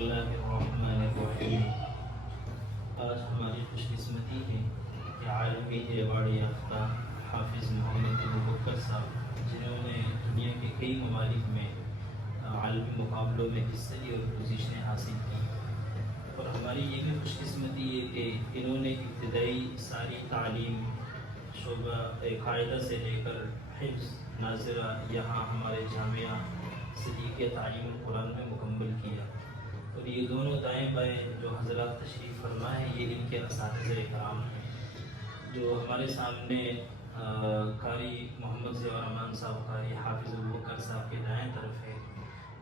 اللہ الرحمن الرحیم۔ آج ہماری خوش قسمتی ہے کہ عالمی ایوارڈ یافتہ حافظ محمد ابوبکر صاحب، جنہوں نے دنیا کے کئی ممالک میں عالمی مقابلوں میں حصہ لی اور پوزیشنیں حاصل کی، اور ہماری یہ بھی خوش قسمتی ہے کہ انہوں نے ابتدائی ساری تعلیم شعبہ قاعدہ سے لے کر حفظ ناظرہ یہاں ہمارے جامعہ صدیقیہ تعلیم القرآن میں مکمل کیا، اور یہ دونوں دائیں بائیں جو حضرات تشریف فرما ہے یہ ان کے اساتذہ کرام ہیں، جو ہمارے سامنے قاری محمد ضیاء الرحمن صاحب قاری حافظ ابوبکر صاحب کے دائیں طرف ہے۔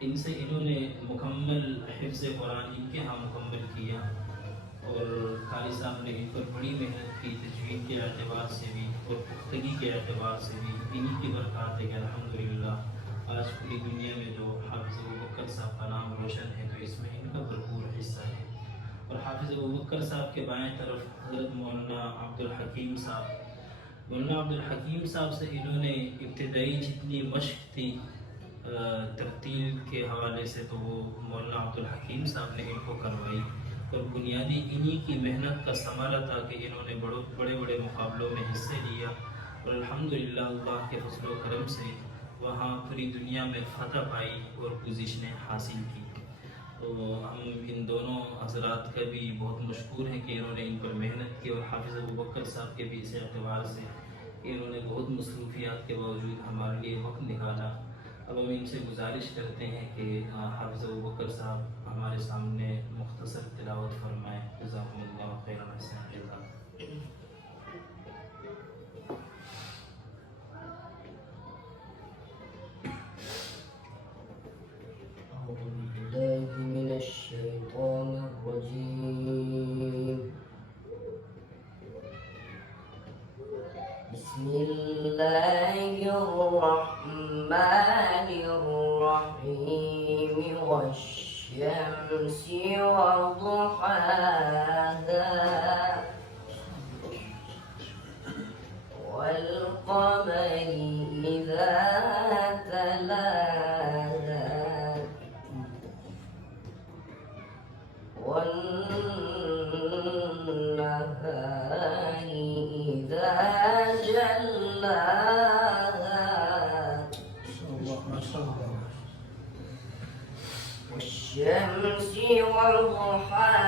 ان سے انہوں نے مکمل حفظ قرآن ان کے ہاں مکمل کیا، اور قاری صاحب نے ان پر بڑی محنت کی، تجوید کے اعتبار سے بھی اور پختگی کے اعتبار سے بھی انہی کی برکات ہے کہ الحمدللہ آج پوری دنیا میں جو حافظ ابوبکر صاحب کا نام روشن ہے تو اس میں ان کا بھرپور حصہ ہے۔ اور حافظ ابوبکر صاحب کے بائیں طرف حضرت مولانا عبدالحکیم صاحب، مولانا عبدالحکیم صاحب سے انہوں نے ابتدائی جتنی مشق تھی ترتیل کے حوالے سے تو وہ مولانا عبدالحکیم صاحب نے ان کو کروائی، اور بنیادی انہی کی محنت کا ثمرہ تھا کہ انہوں نے بڑے بڑے مقابلوں میں حصے لیا، اور الحمدللہ اللہ کے فضل و کرم سے وہاں پوری دنیا میں فتح پائی اور پوزیشنیں حاصل کی۔ تو ہم ان دونوں حضرات کا بھی بہت مشکور ہیں کہ انہوں نے ان پر محنت کی، اور حافظ ابوبکر صاحب کے بھی اس اعتبار سے کہ انہوں نے بہت مصروفیات کے باوجود ہمارے لیے وقت نکالا۔ اب ہم ان سے گزارش کرتے ہیں کہ حافظ ابوبکر صاحب ہمارے سامنے مختصر تلاوت فرمائیں۔ جزاکم اللہ خیرا احسن الجزاء۔ أعوذ بالله من الشيطان الرجيم. بسم الله الرحمن الرحيم. والشمس وضحاها والقمر إذا تلاها والنهار إذا جلاها والشمس وضحاها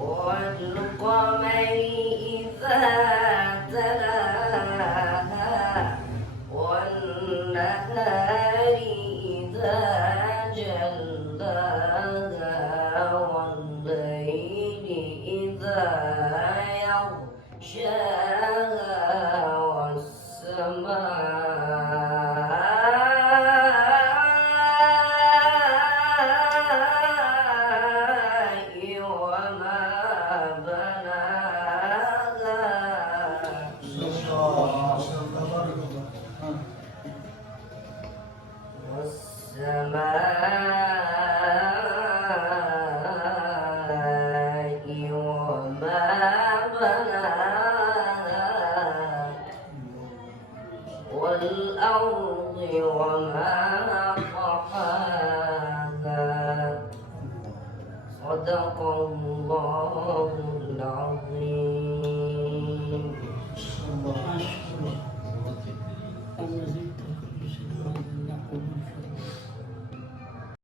والقمر إذا